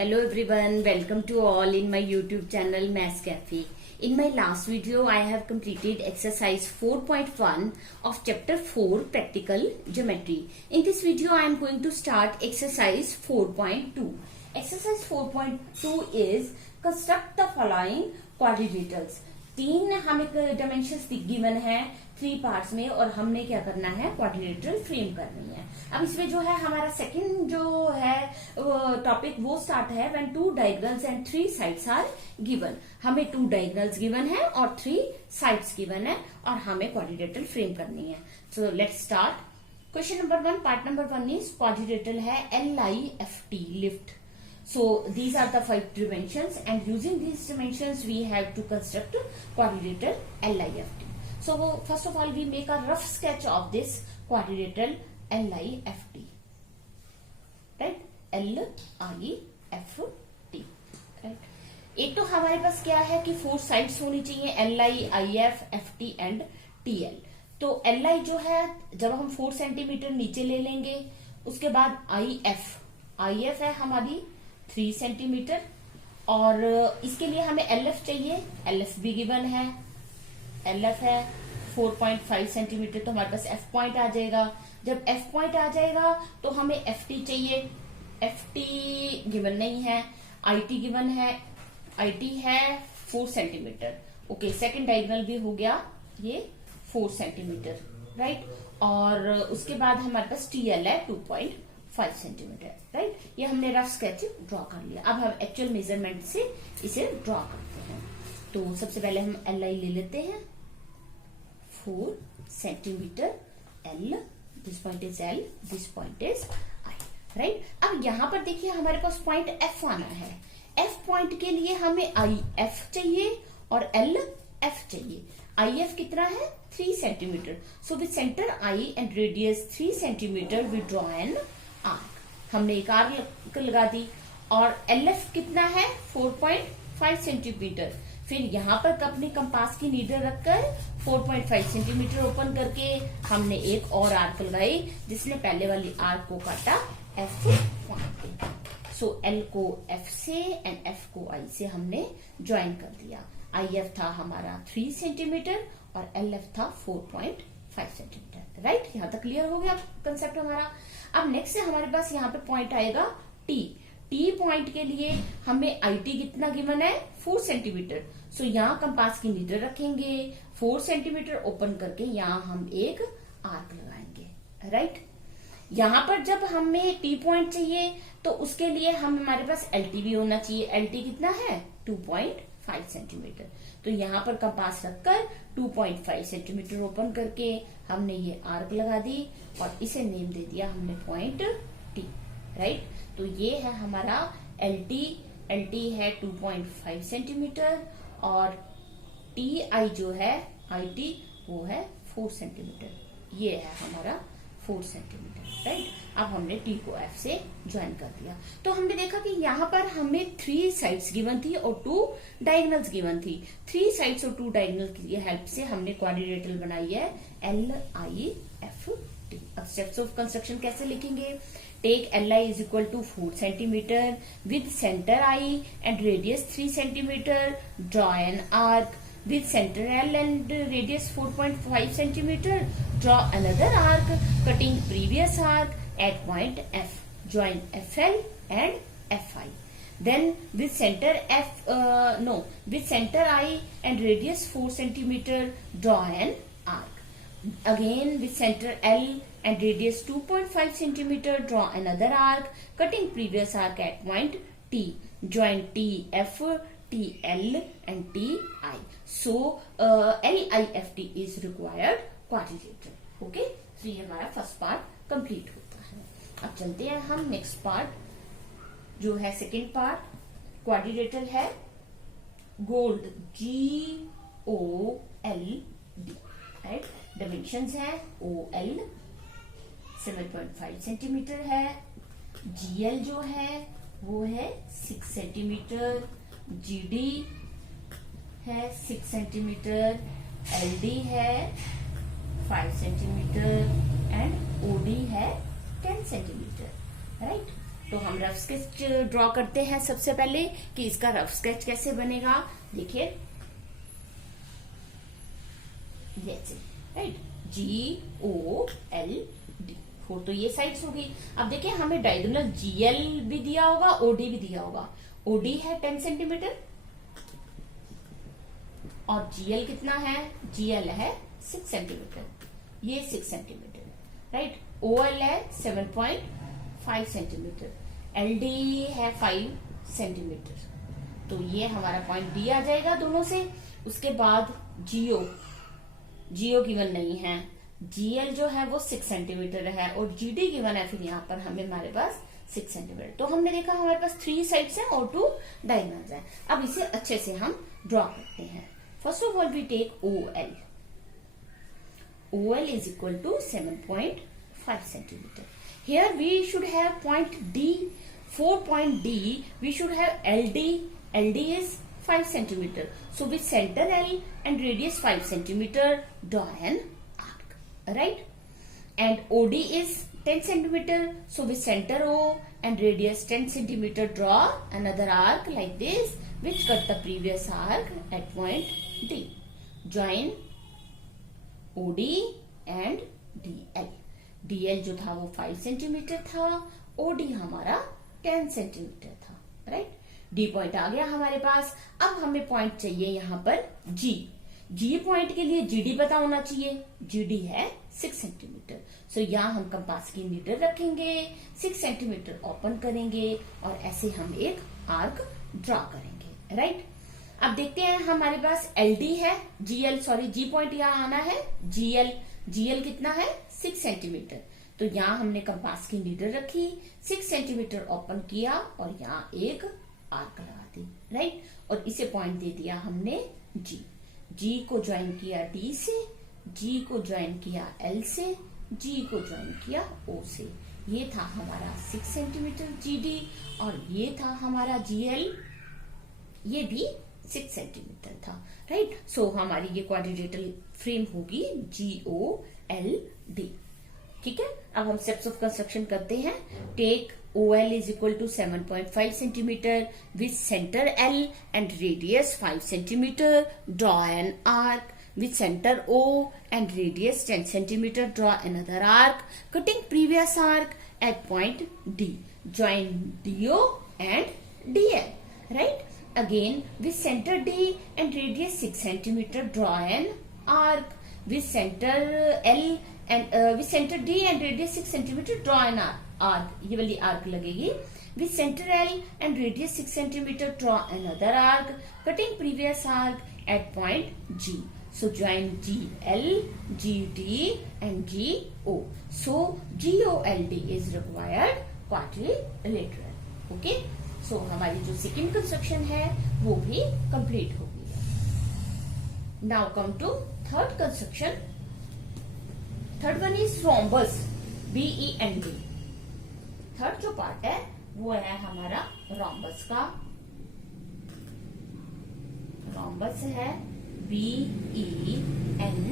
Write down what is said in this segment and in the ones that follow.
Hello everyone, welcome to all in my YouTube channel Maths Cafe. In my last video, I have completed exercise 4.1 of chapter 4 practical geometry. In this video, I am going to start exercise 4.2. Exercise 4.2 is construct the following quadrilaterals. तीन हमें dimensions given है 3 parts में और हमने क्या करना है quadrilateral frame करनी है। अब इसमें जो है हमारा सेकंड जो है टॉपिक वो स्टार्ट है when 2 diagonals and 3 sides are given. हमें 2 डायगोनल्स गिवन है और 3 साइड्स गिवन है और हमें क्वाड्रिलेटरल फ्रेम करनी है। So let's start. Question number 1, part number 1 is quadrilateral है LIFT lift. So these are the 5 dimensions and using these dimensions we have to construct quadrilateral LIFT. So first of all we make a rough sketch of this quadrilateral LIFT. Right? LIFT. Right? एक तो हमारे पास क्या है कि 4 sides होनी चाहिए LI, IF, FT and TL। तो LI जो है जब हम 4 सेंटीमीटर नीचे ले लेंगे, उसके बाद IF है हमारी 3 सेंटीमीटर और इसके लिए हमें LF चाहिए। LF भी गिवन है, LF है 4.5 सेंटीमीटर, तो हमारे पास F पॉइंट आ जाएगा। जब F पॉइंट आ जाएगा तो हमें FT चाहिए। FT गिवन नहीं है, IT गिवन है, IT है 4 सेंटीमीटर। ओके, सेकंड डायगोनल भी हो गया ये 4 सेंटीमीटर, राइट। और उसके बाद हमारे पास TL है 2.5 सेंटीमीटर, राइट। ये हमने रफ स्केच ड्रॉ कर लिया। अब हम एक्चुअल मेजरमेंट से इसे ड्रॉ करते हैं। तो सबसे पहले हम LI ले लेते हैं 4 centimetre L, this point is L, this point is I, right. अब यहां पर देखिए हमारे पास पॉइंट F आना है। F पॉइंट के लिए हमें IF चाहिए और LF चाहिए। IF कितना है 3 centimetre. So with centre I and radius 3 centimetre we draw an arc. हमने एक आर्क लगा दी। और LF कितना है 4.5 सेंटीमीटर। फिर यहाँ पर अपने कंपास की नीडल रखकर 4.5 सेंटीमीटर ओपन करके हमने एक और आर्क लगाई जिसने पहले वाली आर्क को काटा F पॉइंट पे। सो L को F से एंड F को I से हमने ज्वाइन कर दिया। IF था हमारा 3 सेंटीमीटर और LF था 4.5 सेंटीमीटर, राइट। यहां तक क्लियर हो गया कंसेप्ट हमारा। अब नेक्स्ट से हमारे पास यहाँ पे पॉइंट आएगा T पॉइंट के लिए हमें IT कितना गिवन है 4 सेंटीमीटर। सो यहाँ कंपास की नीडल रखेंगे, 4 सेंटीमीटर ओपन करके यहाँ हम एक आर्क लगाएंगे, राइट। यहाँ पर जब हमें T पॉइंट चाहिए तो उसके लिए हमारे पास LT भी होना चाहिए। LT कितना है 2.5 सेंटीमीटर। तो यहाँ पर कंपास रखकर 2.5 सेंटीमीटर ओपन करके हमने ये आर्क लगा दी और इसे नेम दे दिया हमने पॉइंट T, राइट। तो ये है हमारा LT है 2.5 सेंटीमीटर और TI जो है IT वो है 4 सेंटीमीटर। ये है हमारा 4 सेंटीमीटर, राइट। अब हमने T को F से ज्वाइन कर दिया। तो हमने देखा कि यहाँ पर हमें 3 साइड्स गिवन थी और 2 डायगोनल्स गिवन थी। 3 साइड्स और 2 डायगोनल की हेल्प से हमने क्वाड्रिलेटरल बनाई है LIFT। अब स्टेप्स ऑफ कंस्ट्रक्शन कैसे लिखेंगे? Take LI is equal to 4 centimetre with centre I and radius 3 centimetre. Draw an arc with center L and radius 4.5 centimeter. Draw another arc cutting previous arc at point F. Join FL and FI. Then with center with center I and radius 4 centimeter, draw an arc. Again with center L and radius 2.5 centimeter, draw another arc cutting previous arc at point T. Join TF, TL and TI. So LIFT is required quadrilateral. Okay, so ये हमारा first part complete होता है। अब चलते हैं हम next part जो है सेकेंड पार्ट। क्वाड्रिलेटरल है गोल्ड GOLD, राइट। डायमेंशंस है OL 7.5 सेंटीमीटर है। GL जो है वो है 6 सेंटीमीटर। GD है 6 सेंटीमीटर। LD है 5 सेंटीमीटर एंड OD है 10 सेंटीमीटर, राइट। तो हम रफ स्केच ड्रॉ करते हैं सबसे पहले कि इसका रफ स्केच कैसे बनेगा। देखिए जैसे, राइट, GOLD 4 तो ये साइड्स होगी। अब देखिए हमें डायगोनल GL भी दिया होगा, OD भी दिया होगा। OD है 10 सेंटीमीटर और GL कितना है, GL है 6 सेंटीमीटर, ये 6 सेंटीमीटर, राइट। OL है 7.5 सेंटीमीटर, LD है 5 सेंटीमीटर, तो ये हमारा पॉइंट D आ जाएगा दोनों से। उसके बाद GO गिवन नहीं है, GL जो है वो 6 सेंटीमीटर है और GD गिवन है, फिर यहाँ पर हमारे पास 6 सेंटीमीटर। तो हमने देखा हमारे पास 3 साइड्स हैं और 2 डायगोनल्स हैं। अब इसे अच्छे से हम ड्रॉ करते हैं। First of all we take OL. OL is equal to 7.5 centimeter. Here we should have point D. For point D, we should have LD. LD is 5 centimeter. So with center L and radius 5 centimeter, draw an arc, right? And OD is 10 centimeter. So with center O and radius 10 centimeter, draw another arc like this, which cut the previous arc at point D. Join OD and DL. DL जो था वो 5 centimetre था, OD हमारा 10 centimetre था, right. D point आ गया हमारे पास। अब हमें पॉइंट चाहिए यहाँ पर G। G पॉइंट के लिए GD पता होना चाहिए, GD है 6 सेंटीमीटर। सो यहाँ हम कंपास की नीडल रखेंगे, 6 सेंटीमीटर ओपन करेंगे और ऐसे हम एक आर्क ड्रॉ करेंगे, राइट। अब देखते हैं हमारे पास LD है, G पॉइंट यहाँ आना है, GL कितना है 6 सेंटीमीटर। तो यहाँ हमने कंपास की नीडल रखी, 6 सेंटीमीटर ओपन किया और यहाँ एक आर्क लगा दी, राइट। और इसे पॉइंट दे दिया हमने G को ज्वाइन किया D से, G को ज्वाइन किया L से, G को ज्वाइन किया O से। ये था हमारा 6 सेंटीमीटर GD और ये था हमारा GL, ये भी 6 सेंटीमीटर था, राइट। सो हमारी ये क्वाड्रिलेटरल फ्रेम होगी GOLD, ठीक है। अब हम स्टेप्स ऑफ कंस्ट्रक्शन करते हैं। Take OL is equal to 7.5 centimeter with center L and radius 5 centimeter. Draw an arc with center O and radius 10 centimeter. Draw another arc cutting previous arc at point D. Join DO and DL, right. Again with center D and radius 6 centimeter. Draw an arc with center L and with center D and radius 6 centimeter. Draw an arc, ये वाली arc लगेगी। with center L and radius 6 centimeter. Draw another arc cutting previous arc at point G. So join GL, GD and GO. So GOLD is required quadrilateral, okay. So हमारी जो second construction है वो भी complete हो गई है। Now come to third construction. Third one is rhombus, BEND. Third जो part है वो है हमारा rhombus का। rhombus है BEND,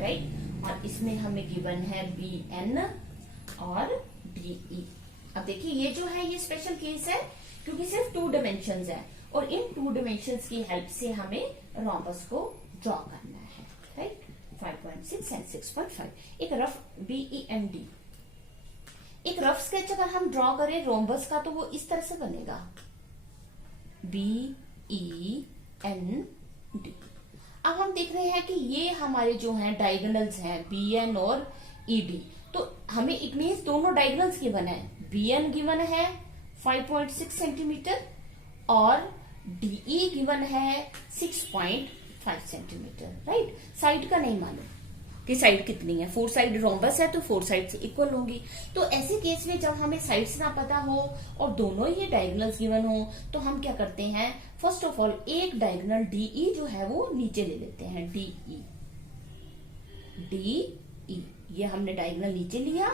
राइट। और इसमें हमें गिवन है BN और DE। अब देखिए ये जो है ये स्पेशल केस है क्योंकि सिर्फ 2 डायमेंशंस है और इन 2 डायमेंशंस की हेल्प से हमें rhombus को ड्रॉ करना है, राइट। 5.6 एंड 6.5 एक रफ BEND, एक रफ स्केच अगर हम ड्रॉ करें रोम्बस का तो वो इस तरह से बनेगा BEND। अब हम देख रहे हैं कि ये हमारे जो हैं डायगोनल्स हैं BN और ED, तो हमें इट मीन्स दोनों डायगोनल्स गिवन है। BN गिवन है 5.6 सेंटीमीटर और DE गिवन है 6.5 सेंटीमीटर, राइट। साइड का नहीं मालूम कि साइड कितनी है, 4 साइड रोम्बस है तो 4 साइड से इक्वल होंगी। तो ऐसे केस में जब हमें साइड्स ना पता हो और दोनों ही डायगोनल्स गिवन हो तो हम क्या करते हैं, फर्स्ट ऑफ ऑल एक डायगोनल DE जो है वो नीचे ले लेते हैं, DE ये हमने डायगोनल नीचे लिया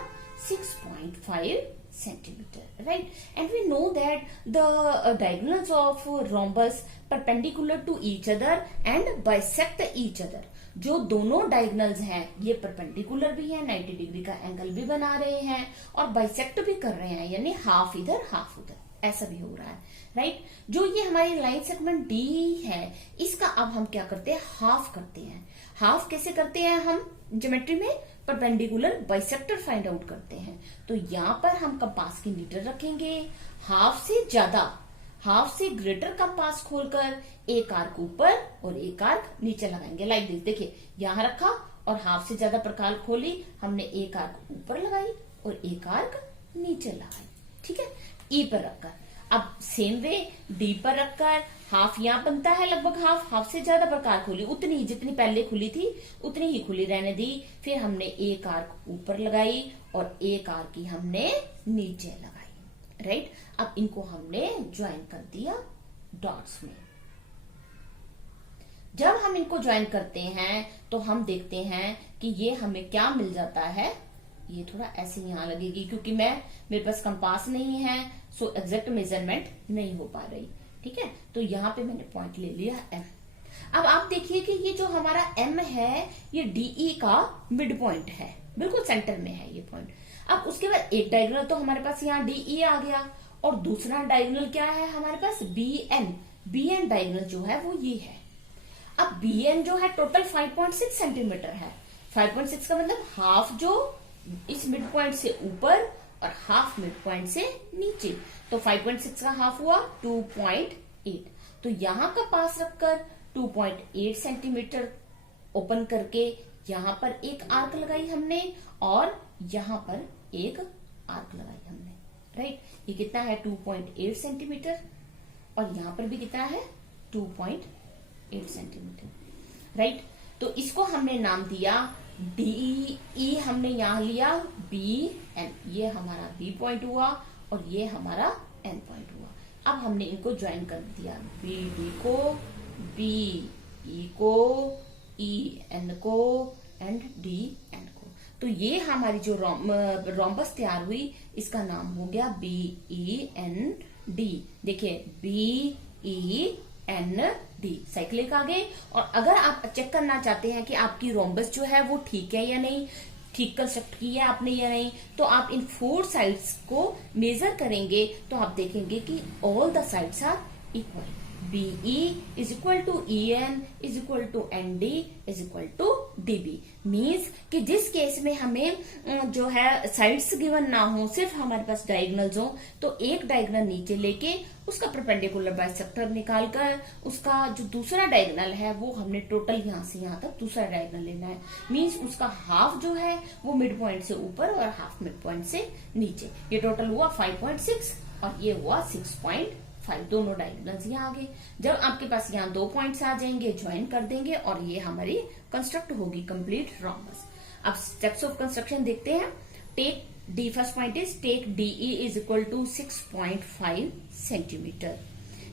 6.5 centimeter, right. And we know that the diagonals of rhombus perpendicular to each other and bisect each other. जो दोनों डायगोनल्स हैं ये परपेंडिकुलर भी हैं, 90 डिग्री का एंगल भी बना रहे हैं और बाइसेक्ट भी कर रहे हैं, यानी हाफ इधर हाफ उधर, ऐसा भी हो रहा है, राइट। जो ये हमारी लाइन सेगमेंट डी है, इसका अब हम क्या करते हैं, हाफ करते हैं। हाफ कैसे करते हैं हम ज्योमेट्री में, परपेंडिकुलर बाइसेक्टर फाइंड आउट करते हैं। तो यहाँ पर हम कंपास की नीडल रखेंगे, हाफ से ज्यादा, हाफ से ग्रेटर कंपास खोलकर एक आर्क ऊपर और एक आर्क नीचे लगाएंगे, लाइक दिस। देखिए यहाँ रखा और हाफ से ज्यादा प्रकार खोली, हमने एक आर्क ऊपर लगाई और एक आर्क नीचे लगाई, ठीक है, ई पर रखकर। अब सेम वे डी पर रखकर हाफ यहाँ बनता है, लगभग हाफ, हाफ से ज्यादा प्रकार खोली, उतनी ही जितनी पहले खुली थी उतनी ही खुली रहने दी। फिर हमने एक आर्क ऊपर लगाई और एक आर्क ही हमने नीचे लगाई, राइट। अब इनको हमने ज्वाइन कर दिया डॉट्स में। जब हम इनको ज्वाइन करते हैं तो हम देखते हैं कि ये हमें क्या मिल जाता है, ये थोड़ा ऐसे यहां लगेगी क्योंकि मेरे पास कंपास नहीं है, सो एग्जैक्ट मेजरमेंट नहीं हो पा रही, ठीक है। तो यहाँ पे मैंने पॉइंट ले लिया एम। अब आप देखिए कि ये जो हमारा एम है ये डीई का मिड पॉइंट है, बिल्कुल सेंटर में है ये पॉइंट। अब उसके बाद एक डायगोनल तो हमारे पास यहाँ डीई आ गया और दूसरा डायगोनल क्या है हमारे पास, B N. B N diagonal जो है वो ये है। अब बी एन जो है टोटल 5.6 सेंटीमीटर है। 5.6 का मतलब हाफ जो इस मिड पॉइंट से ऊपर और हाफ मिड पॉइंट से नीचे, तो 5.6 का हाफ हुआ 2.8। तो यहां का पास रखकर 2.8 सेंटीमीटर ओपन करके यहां पर एक आर्क लगाई हमने और यहां पर एक आर्क लगाई हमने, राइट। ये कितना है 2.8 सेंटीमीटर और यहां पर भी कितना है 2.8 सेंटीमीटर, राइट। तो इसको हमने नाम दिया डीई, हमने यहां लिया बी एन, ये हमारा बी पॉइंट हुआ और ये हमारा एन पॉइंट हुआ। अब हमने इनको ज्वाइन कर दिया, बी डी को, बी ई को, ई एन को एंड डी एन को। तो ये हमारी जो रोम्बस तैयार हुई इसका नाम हो गया बी ई एन डी। देखिए B E N D cyclic आ गए। और अगर आप चेक करना चाहते हैं कि आपकी रोम्बस जो है वो ठीक है या नहीं, ठीक कंस्ट्रक्ट की है आपने या नहीं, तो आप इन 4 साइड्स को मेजर करेंगे तो आप देखेंगे कि all the sides are equal. BE is equal to EN is equal to ND is equal to DB। Means कि जिस केस में हमें जो है साइड्स गिवन ना हो, सिर्फ हमारे पास डायगोनल्स हो, तो एक डायगोनल नीचे लेके उसका परपेंडिकुलर बाइसेक्टर निकालकर उसका जो दूसरा डायगोनल है वो हमने टोटल यहाँ से यहाँ तक दूसरा डायगोनल लेना है। मीन्स उसका हाफ जो है वो मिड पॉइंट से ऊपर और हाफ मिड पॉइंट से नीचे। ये टोटल हुआ 5.6 और ये हुआ 6.5। दोनों डायगोनल्स यहाँ आ गए। जब आपके पास यहाँ 2 पॉइंट्स आ जाएंगे, ज्वाइन कर देंगे और ये हमारी कंस्ट्रक्ट होगी कंप्लीट रोम्बस। अब स्टेप्स ऑफ कंस्ट्रक्शन देखते हैं। Take D, first point is take DE is equal to 6.5 centimetre.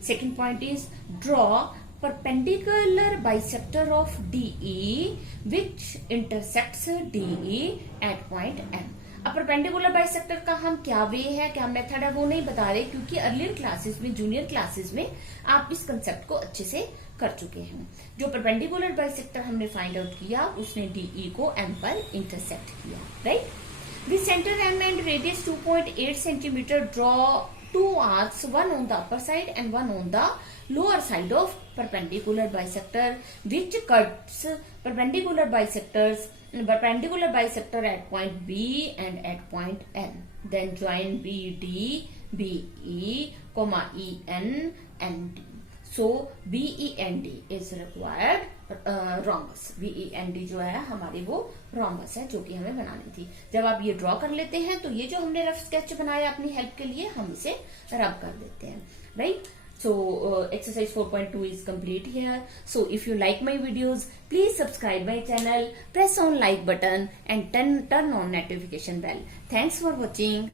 Second point is draw perpendicular bisector of DE which intersects DE at point M। अब perpendicular bisector का हम क्या वे है, क्या method है वो नहीं बता रहे, क्योंकि अर्लियर क्लासेस में, जूनियर क्लासेस में आप इस कंसेप्ट को अच्छे से कर चुके हैं। जो परपेंडिकुलर बाइसेक्टर हमने फाइंड आउट किया उसने डीई को एम पर इंटरसेक्ट किया, right. With centre M and radius 2.8 centimetre draw 2 arcs, one on the upper side and one on the lower side of perpendicular bisector which cuts perpendicular bisector at point B and at point N. Then join BD, BE, EN and D. So BEND is required rhombus. BEND जो है हमारी वो rhombus है जो कि हमें बनानी थी। जब आप ये ड्रॉ कर लेते हैं तो ये जो हमने रफ स्केच बनाया अपनी हेल्प के लिए, हम इसे रब कर देते हैं, right. So exercise 4.2 is complete here. So if you like my videos, please subscribe my channel, press on like button and turn on notification bell. Thanks for watching.